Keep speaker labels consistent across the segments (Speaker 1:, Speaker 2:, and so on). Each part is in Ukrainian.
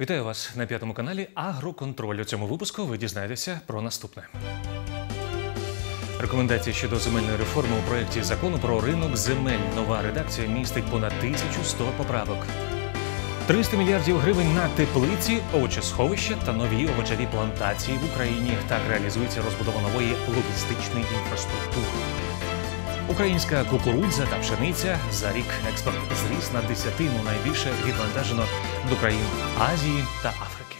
Speaker 1: Вітаю вас на п'ятому каналі Агроконтроль. У цьому випуску ви дізнаєтеся про наступне. Рекомендації щодо земельної реформи у проєкті закону про ринок земель. Нова редакція містить понад 1100 поправок. 300 мільярдів гривень на теплиці, овочесховища та нові овочеві плантації в Україні. Так реалізується розбудова нової логістичної інфраструктури. Українська кукурудза та пшениця за рік експорт зріс на десятину. Найбільше відвантажено до країн Азії та Африки.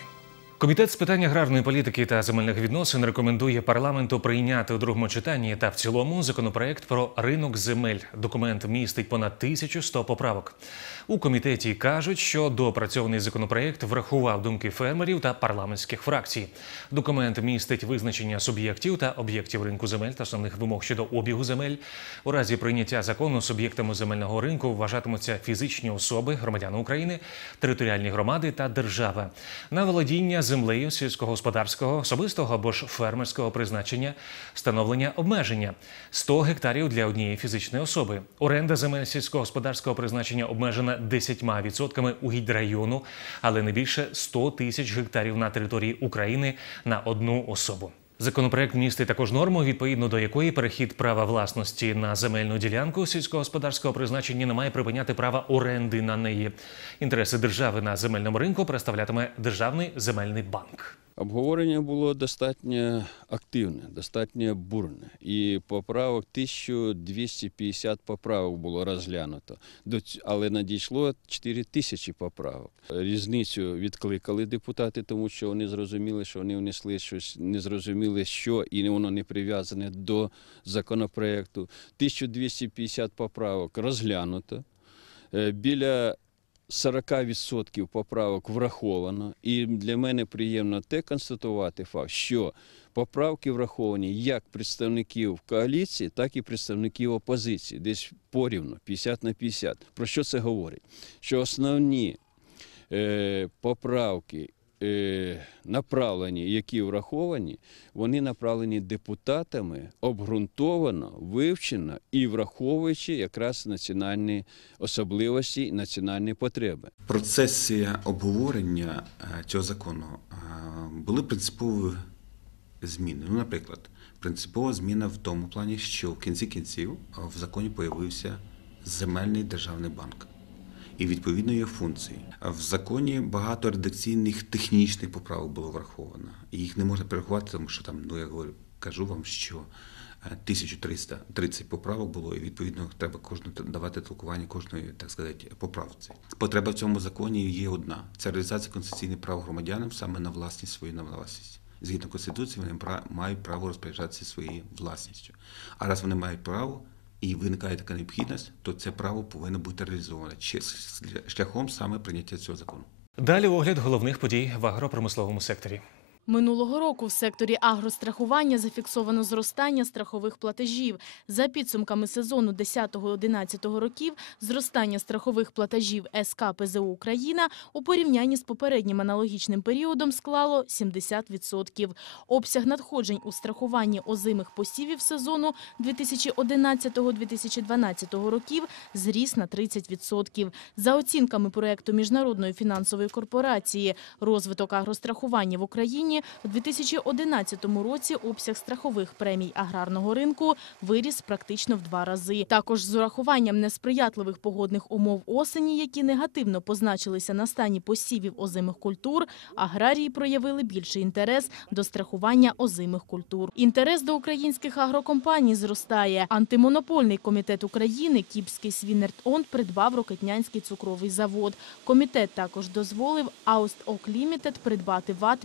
Speaker 1: Комітет з питань аграрної політики та земельних відносин рекомендує парламенту прийняти у другому читанні та в цілому законопроект про ринок земель. Документ містить понад 1100 поправок. У комітеті кажуть, що доопрацьований законопроект врахував думки фермерів та парламентських фракцій. Документ містить визначення суб'єктів та об'єктів ринку земель та основних вимог щодо обігу земель. У разі прийняття закону суб'єктами земельного ринку вважатимуться фізичні особи, громадяни України, територіальні громади та держава. На володіння землею сільськогосподарського, особистого або ж фермерського призначення, встановлення обмеження 100 гектарів для однієї фізичної особи. Оренда земель сільськогосподарського призначення обмежена 10% угідь району, але не більше 100 тисяч гектарів на території України на одну особу. Законопроект містить також норму, відповідно до якої перехід права власності на земельну ділянку сільськогосподарського призначення не має припиняти права оренди на неї. Інтереси держави на земельному ринку представлятиме Державний земельний банк.
Speaker 2: Обговорення було достатньо активне, достатньо бурне. І поправок 1250 поправок було розглянуто. Але надійшло 4 тисячі поправок. Різницю відкликали депутати, тому що вони зрозуміли, що вони внесли щось, не зрозуміли, що, і воно не прив'язане до законопроекту. 1250 поправок розглянуто. Е, Біля 40% поправок враховано, і для мене приємно те констатувати факт, що поправки враховані як представників коаліції, так і представників опозиції, десь порівно 50 на 50. Про що це говорить? Що основні е, поправки. Е, Направлені, які враховані, вони направлені депутатами обґрунтовано, вивчено і враховуючи якраз національні особливості і національні потреби.
Speaker 3: Процесі обговорення е, цього закону е, були принципові зміни. Ну, наприклад, принципова зміна в тому плані, що в кінці кінців в законі появився земельний державний банк. І відповідно є функції. В законі багато редакційних технічних поправок було враховано. І їх не можна перерахувати, тому що там, ну я говорю, кажу вам, що е, 1330 поправок було, і відповідно треба кожну давати толкування кожної, так сказати, поправці. Потреба в цьому законі є одна: це реалізація конституційних прав громадянам саме на власність свою на власність. Згідно конституції, вони мають право розпоряджатися своєю власністю. А раз вони мають право і виникає така необхідність, то це право повинно бути реалізоване шляхом саме прийняття цього закону.
Speaker 1: Далі огляд головних подій в агропромисловому секторі.
Speaker 4: Минулого року в секторі агрострахування зафіксовано зростання страхових платежів. За підсумками сезону 10-11 років зростання страхових платежів СК ПЗУ Україна у порівнянні з попереднім аналогічним періодом склало 70%. Обсяг надходжень у страхуванні озимих посівів сезону 2011-2012 років зріс на 30%. За оцінками проекту Міжнародної фінансової корпорації «Розвиток агрострахування в Україні» у 2011 році обсяг страхових премій аграрного ринку виріс практично в два рази. Також з урахуванням несприятливих погодних умов осені, які негативно позначилися на стані посівів озимих культур, аграрії проявили більший інтерес до страхування озимих культур. Інтерес до українських агрокомпаній зростає. Антимонопольний комітет України Кіпський Свінерт-Онд придбав Рокетнянський цукровий завод. Комітет також дозволив Ок придбати ВАТ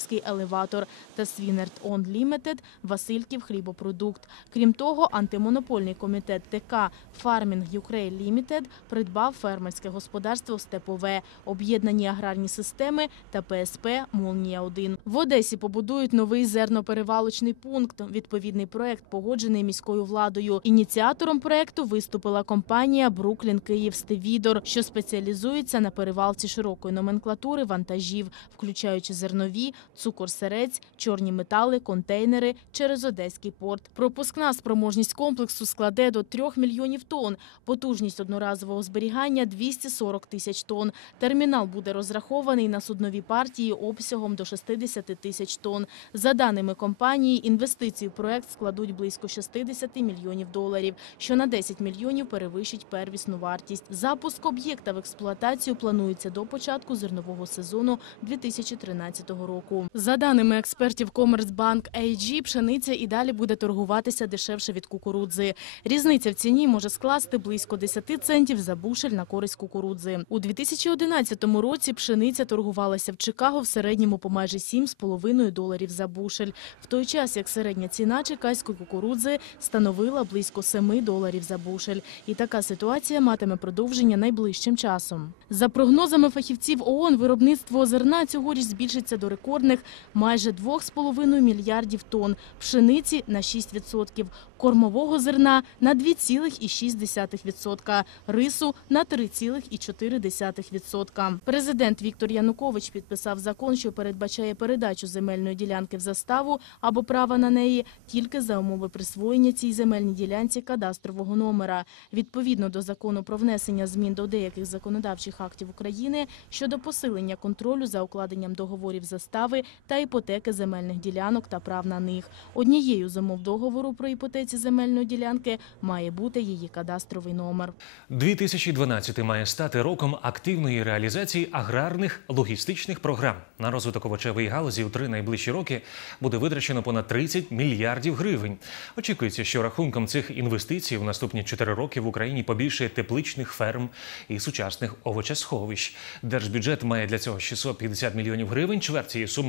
Speaker 4: Білоцерківський елеватор та Свінерт Онд Лімітед Васильків хлібопродукт. Крім того, антимонопольний комітет ТК Фармінг Юкрей Лімітед придбав фермерське господарство Степове, об'єднані аграрні системи та ПСП Молнія 1 В Одесі побудують новий зерноперевалочний пункт. Відповідний проект погоджений міською владою. Ініціатором проекту виступила компанія Бруклін Київ Стевідор, що спеціалізується на перевалці широкої номенклатури вантажів, включаючи зернові, цукор-сирець, чорні метали, контейнери через Одеський порт. Пропускна спроможність комплексу складе до 3 мільйонів тонн. Потужність одноразового зберігання 240 тисяч тонн. Термінал буде розрахований на суднові партії обсягом до 60 тисяч тонн. За даними компанії, інвестиції в проект складуть близько 60 мільйонів доларів, що на 10 мільйонів перевищить первісну вартість. Запуск об'єкта в експлуатацію планується до початку зернового сезону 2013 року. За даними експертів Комерцбанк AG, пшениця і далі буде торгуватися дешевше від кукурудзи. Різниця в ціні може скласти близько 10 центів за бушель на користь кукурудзи. У 2011 році пшениця торгувалася в Чикаго в середньому по майже 7,5 доларів за бушель, в той час як середня ціна чекаської кукурудзи становила близько 7 доларів за бушель. І така ситуація матиме продовження найближчим часом. За прогнозами фахівців ООН, виробництво зерна цьогоріч збільшиться до рекордних майже 2,5 мільярдів тонн, пшениці на 6%, кормового зерна на 2,6%, рису на 3,4%. Президент Віктор Янукович підписав закон, що передбачає передачу земельної ділянки в заставу або права на неї тільки за умови присвоєння цій земельній ділянці кадастрового номера. Відповідно до закону про внесення змін до деяких законодавчих актів України щодо посилення контролю за укладенням договорів застави та іпотеки земельних ділянок та прав на них. Однією з умов договору про іпотеці земельної ділянки має бути її кадастровий номер.
Speaker 1: 2012 має стати роком активної реалізації аграрних логістичних програм. На розвиток овочевої галузі у три найближчі роки буде витрачено понад 30 мільярдів гривень. Очікується, що рахунком цих інвестицій в наступні 4 роки в Україні побільшає тепличних ферм і сучасних овочесховищ. Держбюджет має для цього 650 мільйонів гривень. Чверть цієї суми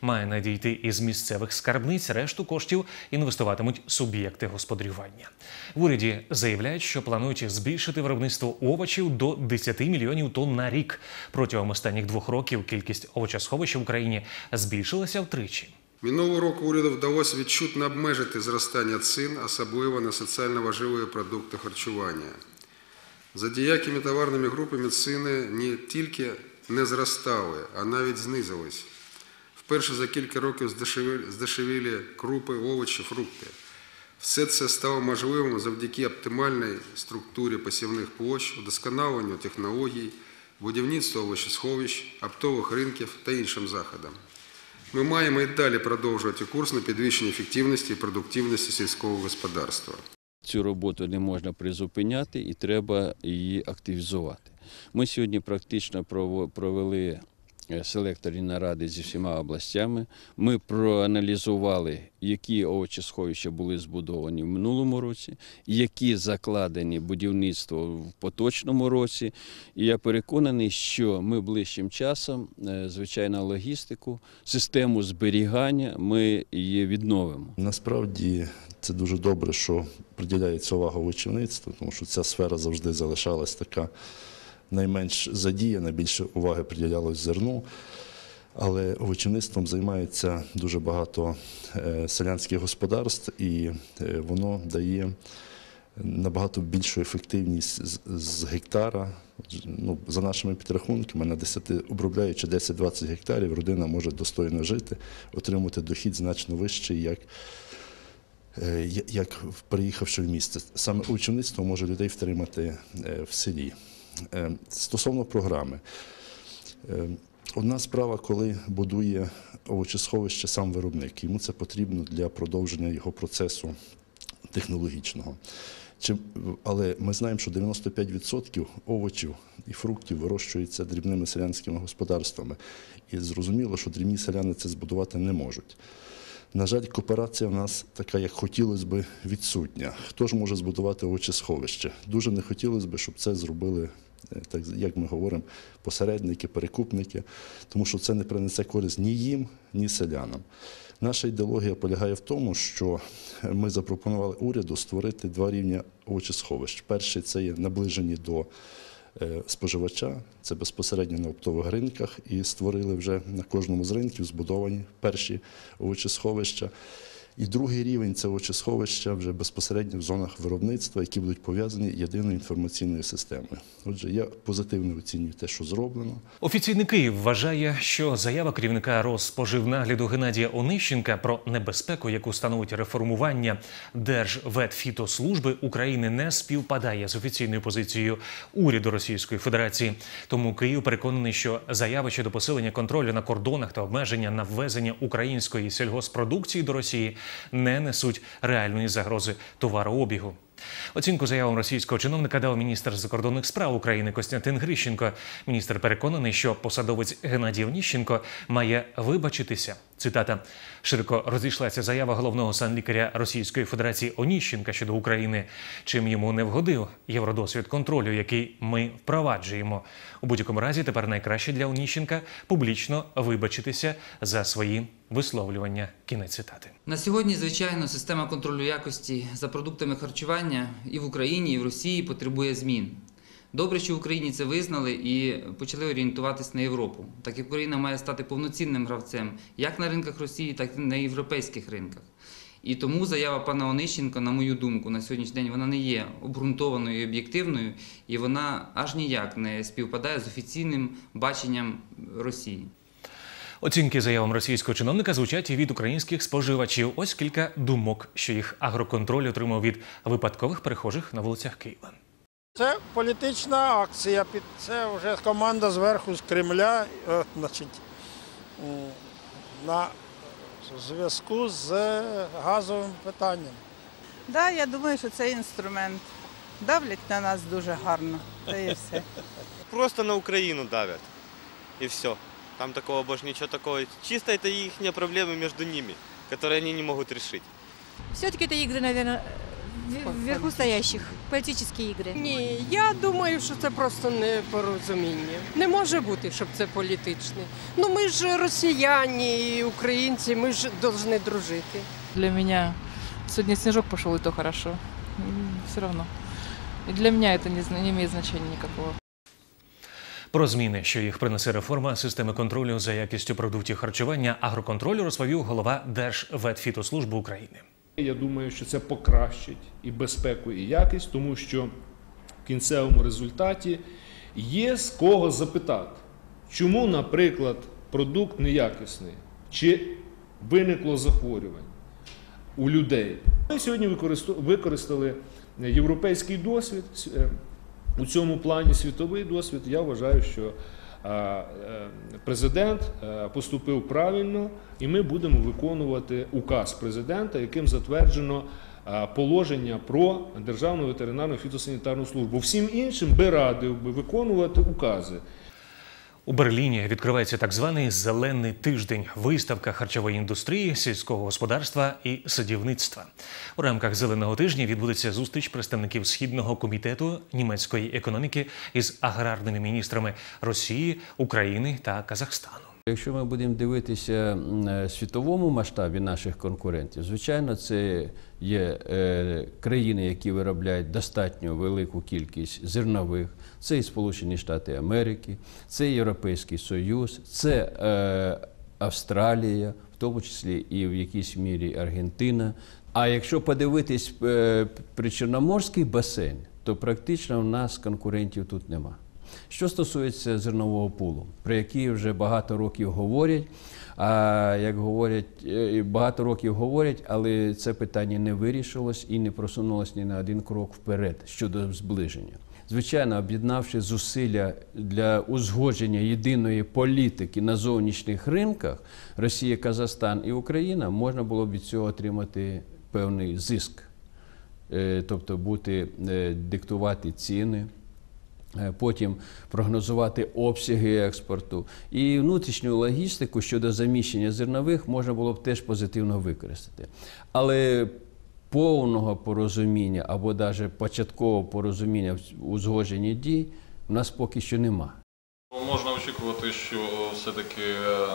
Speaker 1: має надійти із місцевих скарбниць. Решту коштів інвестуватимуть суб'єкти господарювання. В уряді заявляють, що планують збільшити виробництво овочів до 10 мільйонів тонн на рік. Протягом останніх двох років кількість овочесховищ в Україні збільшилася втричі.
Speaker 5: Минулого року уряду вдалося відчутно обмежити зростання цін, особливо на соціально важливі продукти харчування. За деякими товарними групами ціни не тільки не зростали, а навіть знизились. Вперше за кілька років здешеві- здешевіли крупи, овочі, фрукти. Все це стало можливим завдяки оптимальній структурі посівних площ, удосконаленню технологій, будівництву овочесховищ, оптових ринків та іншим заходам. Ми маємо і далі продовжувати курс на підвищення ефективності і продуктивності сільського господарства.
Speaker 2: Цю роботу не можна призупиняти і треба її активізувати. Ми сьогодні практично провели е, селекторні наради зі всіма областями. Ми проаналізували, які овочесховища були збудовані в минулому році, які закладені будівництво в поточному році. І я переконаний, що ми ближчим часом, е, звичайно, логістику, систему зберігання ми її відновимо.
Speaker 6: Насправді це дуже добре, що приділяється увага овочівництву, тому що ця сфера завжди залишалась така найменш задіяна, більше уваги приділялось зерну. Але овочівництвом займається дуже багато е, селянських господарств, і е, воно дає набагато більшу ефективність з, гектара. Ну, за нашими підрахунками, на 10, обробляючи 10-20 гектарів, родина може достойно жити, отримати дохід значно вищий, як е, як приїхавши в місце. Саме учеництво може людей втримати в селі. Е, Стосовно програми, Е, одна справа, коли будує овочесховище сам виробник, йому це потрібно для продовження його процесу технологічного. Але ми знаємо, що 95% овочів і фруктів вирощується дрібними селянськими господарствами. І зрозуміло, що дрібні селяни це збудувати не можуть. На жаль, кооперація в нас така, як хотілося б, відсутня. Хто ж може збудувати овочесховище? Дуже не хотілося б, щоб це зробили, так як ми говоримо, посередники, перекупники, тому що це не принесе користь ні їм, ні селянам. Наша ідеологія полягає в тому, що ми запропонували уряду створити два рівня овочесховищ. Перший це є наближені до е, споживача, це безпосередньо на оптових ринках, і створили вже на кожному з ринків збудовані перші овочесховища. І другий рівень це очисховища вже безпосередньо в зонах виробництва, які будуть пов'язані єдиною інформаційною системою. Отже, я позитивно оцінюю те, що зроблено.
Speaker 1: Офіційний Київ вважає, що заява керівника Розспоживнагляду Геннадія Онищенка про небезпеку, яку становить реформування Держветфітослужби України, не співпадає з офіційною позицією уряду Російської Федерації. Тому Київ переконаний, що заяви щодо посилення контролю на кордонах та обмеження на ввезення української сільгоспродукції до Росії не несуть реальної загрози товарообігу. Оцінку заявам російського чиновника дав міністр закордонних справ України Костянтин Грищенко. Міністр переконаний, що посадовець Геннадій Оніщенко має вибачитися. Цитата широко розійшлася заява головного санлікаря Російської Федерації Оніщенка щодо України, чим йому не вгодив євродосвід контролю, який ми впроваджуємо. У будь-якому разі тепер найкраще для Оніщенка публічно вибачитися за свої висловлювання. Кінець цитати.
Speaker 7: На сьогодні, звичайно, система контролю якості за продуктами харчування і в Україні, і в Росії потребує змін. Добре, що в Україні це визнали і почали орієнтуватись на Європу, так як Україна має стати повноцінним гравцем як на ринках Росії, так і на європейських ринках. І тому заява пана Онищенка, на мою думку, на сьогоднішній день вона не є обґрунтованою і об'єктивною, і вона аж ніяк не співпадає з офіційним баченням Росії.
Speaker 1: Оцінки заявам російського чиновника звучать і від українських споживачів. Ось кілька думок, що їх агроконтроль отримав від випадкових перехожих на вулицях Києва.
Speaker 8: Це політична акція. Це вже команда зверху з Кремля, е, значить, на зв'язку з газовим питанням.
Speaker 9: Да, я думаю, що це інструмент. Давлять на нас дуже гарно. Та і все.
Speaker 10: просто на Украину давят. И все. Там такого больше ничего такого. Чисто это их проблемы между ними, которые они не могут решить.
Speaker 11: Все-таки это игры, наверное, вверху стоящих, политические игры.
Speaker 12: Ні, я думаю, що це просто непорозуміння. Не може бути, щоб це політичне. Ну ми ж росіяни і українці, ми ж повинні дружити.
Speaker 13: Для меня сегодня снежок пошел, и то хорошо. Все равно. И для меня это не, зна- не имеет значения никакого.
Speaker 1: Про зміни, що їх принесе реформа системи контролю за якістю продуктів харчування агроконтролю, розповів голова Держветфітослужби України.
Speaker 14: Я думаю, що це покращить і безпеку, і якість, тому що в кінцевому результаті є з кого запитати, чому, наприклад, продукт неякісний, чи виникло захворювання у людей. Ми сьогодні використали європейський досвід е, у цьому плані світовий досвід. Я вважаю, що е, е, президент е, поступив правильно, і ми будемо виконувати указ президента, яким затверджено положення про державну ветеринарну фітосанітарну службу. Всім іншим би радив би виконувати укази.
Speaker 1: У Берліні відкривається так званий зелений тиждень виставка харчової індустрії, сільського господарства і садівництва. У рамках зеленого тижня відбудеться зустріч представників східного комітету німецької економіки із аграрними міністрами Росії, України та Казахстану.
Speaker 2: Якщо ми будемо дивитися е, світовому масштабі наших конкурентів, звичайно, це є е, країни, які виробляють достатньо велику кількість зернових. Це і Сполучені Штати Америки, це Європейський Союз, це е, Австралія, в тому числі і в якійсь мірі Аргентина. А якщо подивитись е, причорноморський басейн, то практично в нас конкурентів тут нема. Що стосується зернового пулу, про який вже багато років говорять. А як говорять, е, багато років говорять, але це питання не вирішилось і не просунулось ні на один крок вперед щодо зближення. Звичайно, об'єднавши зусилля для узгодження єдиної політики на зовнішніх ринках Росія, Казахстан і Україна, можна було б від цього отримати певний зиск, Е, тобто бути е, диктувати ціни. Е, Потім прогнозувати обсяги експорту і внутрішню логістику щодо заміщення зернових можна було б теж позитивно використати. Але повного порозуміння або навіть початкового порозуміння в узгодженні дій в нас поки що нема.
Speaker 15: Можна очікувати, що все-таки, е,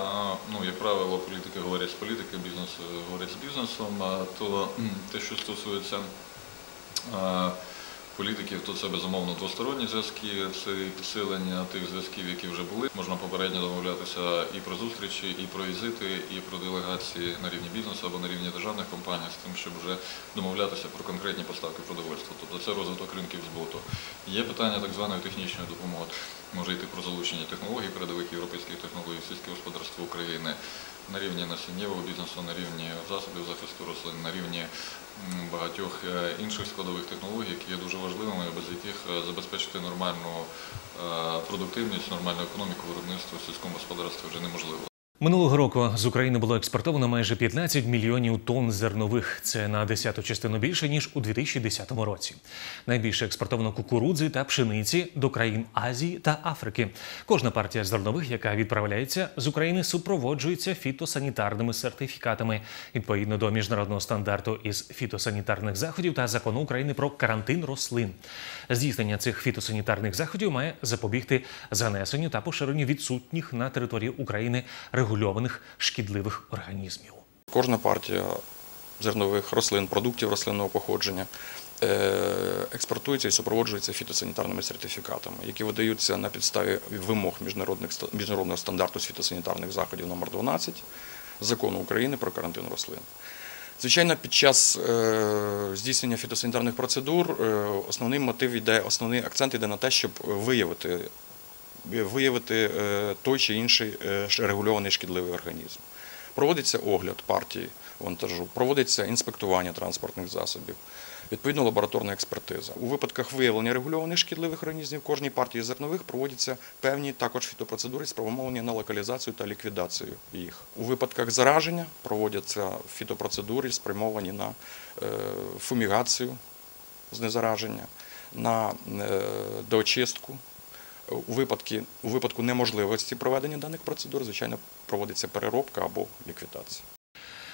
Speaker 15: ну, як правило, політики говорять з політики, бізнес говорять з бізнесом, то те, що стосується е, політиків, то це безумовно двосторонні зв'язки, це підсилення тих зв'язків, які вже були. Можна попередньо домовлятися і про зустрічі, і про візити, і про делегації на рівні бізнесу або на рівні державних компаній, з тим, щоб вже домовлятися про конкретні поставки продовольства. Тобто це розвиток ринків збуту. Є питання так званої технічної допомоги. Може йти про залучення технологій, передових європейських технологій в сільське господарство України на рівні насіннєвого бізнесу, на рівні засобів захисту рослин, на рівні багатьох е, інших складових технологій, які є дуже важливими, без яких е, забезпечити нормальну е, продуктивність, нормальну економіку виробництва в сільському господарстві вже неможливо.
Speaker 1: Минулого року з України було експортовано майже 15 мільйонів тонн зернових. Це на десяту частину більше ніж у 2010 році. Найбільше експортовано кукурудзи та пшениці до країн Азії та Африки. Кожна партія зернових, яка відправляється з України, супроводжується фітосанітарними сертифікатами відповідно до міжнародного стандарту із фітосанітарних заходів та закону України про карантин рослин. Здійснення цих фітосанітарних заходів має запобігти занесенню та поширенню відсутніх на території України регульованих шкідливих організмів.
Speaker 16: Кожна партія зернових рослин, продуктів рослинного походження е, експортується і супроводжується фітосанітарними сертифікатами, які видаються на підставі вимог міжнародних міжнародного стандарту з фітосанітарних заходів номер 12 закону України про карантин рослин. Звичайно, під час е, здійснення фітосанітарних процедур е, основний мотив йде, основний акцент йде на те, щоб виявити виявити е, той чи інший е, регульований шкідливий організм. Проводиться огляд партії вантажу, проводиться інспектування транспортних засобів, відповідно лабораторна експертиза. У випадках виявлення регульованих шкідливих організмів кожній партії зернових проводяться певні також фітопроцедури, спрямовані на локалізацію та ліквідацію їх. У випадках зараження проводяться фітопроцедури, спрямовані на е, фумігацію знезараження, на доочистку. У випадку, у випадку неможливості проведення даних процедур, звичайно, проводиться переробка або ліквідація.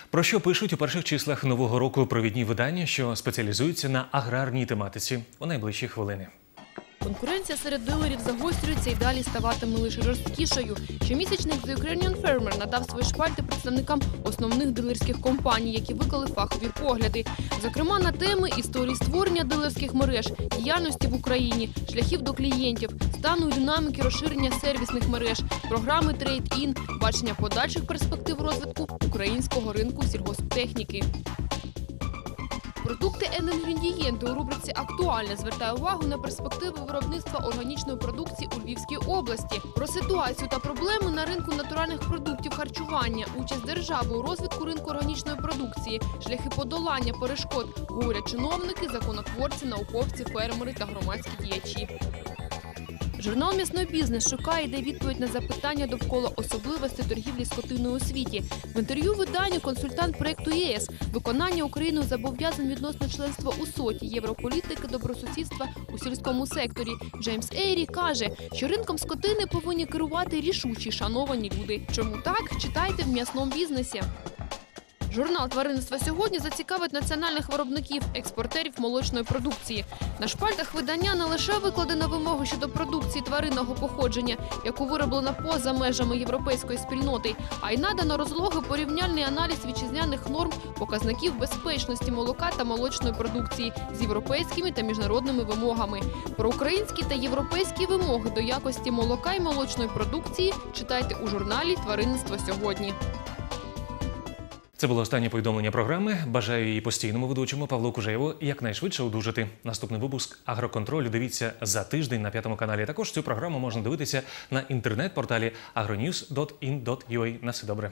Speaker 1: Про що пишуть у перших числах нового року провідні видання, що спеціалізуються на аграрній тематиці у найближчі хвилини.
Speaker 17: Конкуренція серед дилерів загострюється і далі ставатиме лише жорсткішою. Щомісячник The Ukrainian Farmer надав свої шпальти представникам основних дилерських компаній, які виклали фахові погляди. Зокрема, на теми історії створення дилерських мереж, діяльності в Україні, шляхів до клієнтів, стану і динаміки розширення сервісних мереж, програми Trade-In, бачення подальших перспектив розвитку українського ринку сільгосптехніки. Продукти «Енергієнти» у рубриці «Актуальне» звертає увагу на перспективи виробництва органічної продукції у Львівській області, про ситуацію та проблеми на ринку натуральних продуктів харчування, участь держави у розвитку ринку органічної продукції, шляхи подолання перешкод, говорять чиновники, законотворці, науковці, фермери та громадські діячі. Журнал М'ясний бізнес шукає дає відповідь на запитання довкола особливостей торгівлі скотиною у світі. В інтерв'ю виданню консультант проекту ЄС виконання Україною зобов'язань відносно членства у соті європолітики добросусідства у сільському секторі. Джеймс Ейрі каже, що ринком скотини повинні керувати рішучі шановані люди. Чому так? Читайте в м'ясному бізнесі. Журнал тваринництва сьогодні зацікавить національних виробників, експортерів молочної продукції. На шпальтах видання не лише викладено вимоги щодо продукції тваринного походження, яку вироблено поза межами європейської спільноти, а й надано розлогий порівняльний аналіз вітчизняних норм показників безпечності молока та молочної продукції з європейськими та міжнародними вимогами. Про українські та європейські вимоги до якості молока і молочної продукції читайте у журналі Тваринництво сьогодні.
Speaker 1: Це було останнє повідомлення програми. Бажаю її постійному ведучому Павлу Кужеєву якнайшвидше одужати. Наступний випуск агроконтролю дивіться за тиждень на п'ятому каналі. Також цю програму можна дивитися на інтернет-порталі agronews.in.ua. На все добре.